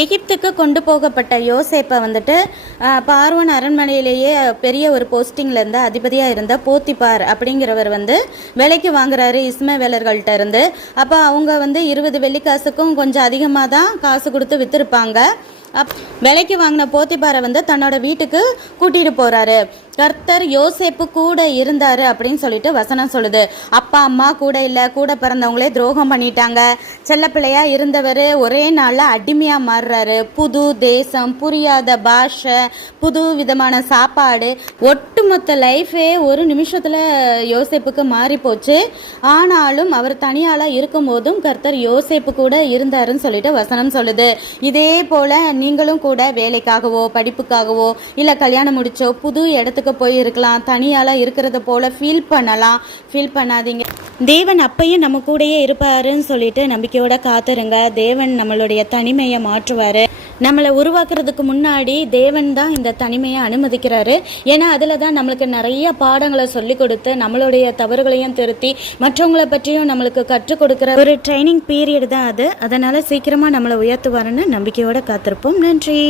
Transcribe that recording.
எகிப்துக்கு கொண்டு போகப்பட்ட யோசேப்பை வந்துட்டு பார்வன் அரண்மனையிலேயே பெரிய ஒரு போஸ்டிங்கில் இருந்த அதிபதியாக இருந்த போத்திபார் அப்படிங்கிறவர் வந்து விலைக்கு வாங்குறாரு இஸ்மவேலர்கள்ட்ட இருந்து. அப்போ அவங்க வந்து 20 வெள்ளிக்காசுக்கும் கொஞ்சம் அதிகமாக தான் காசு கொடுத்து விற்றுருப்பாங்க. விலைக்கு வாங்கின போத்திபாரை வந்து தன்னோட வீட்டுக்கு கூட்டிட்டு போறாரு. கர்த்தர் யோசேப்பு கூட இருந்தாரு அப்படின்னு சொல்லிட்டு வசனம் சொல்லுது. அப்பா அம்மா கூட இல்லை, கூட பிறந்தவங்களே துரோகம் பண்ணிட்டாங்க. செல்ல பிள்ளையா இருந்தவர் ஒரே நாளில் அடிமையா மாறுறாரு. புது தேசம், புரியாத பாஷை, புது விதமான சாப்பாடு, ஒட்டுமொத்த லைஃபே ஒரு நிமிஷத்துல யோசேப்புக்கு மாறி போச்சு. ஆனாலும் அவர் தனியாளா இருக்கும் போதும் கர்த்தர் யோசேப்பு கூட இருந்தாருன்னு சொல்லிட்டு வசனம் சொல்லுது. இதே போல நீங்களும் கூட வேலைக்காகவோ படிப்புக்காகவோ இல்லை கல்யாணம் முடிச்சோ புது இடத்துக்கு போய் இருக்கலாம். தனியாலாம் இருக்கிறத போல ஃபீல் பண்ணாதீங்க. தேவன் அப்பையும் நம்ம கூடயே இருப்பாருன்னு சொல்லிட்டு நம்பிக்கையோட காத்துருங்க. தேவன் நம்மளுடைய தனிமையை மாற்றுவார். நம்மளை உருவாக்குறதுக்கு முன்னாடி தேவன் தான் இந்த தனிமையை அனுமதிக்கிறாரு. ஏன்னா அதில் தான் நம்மளுக்கு நிறைய பாடங்களை சொல்லி கொடுத்து நம்மளுடைய தவறுகளையும் திருத்தி மற்றவங்களை பற்றியும் நம்மளுக்கு கற்றுக் கொடுக்குற ஒரு ட்ரைனிங் பீரியட் தான் அது. அதனால் சீக்கிரமாக நம்மளை உயர்த்துவாருன்னு நம்பிக்கையோட காத்திருப்போம். நன்றி.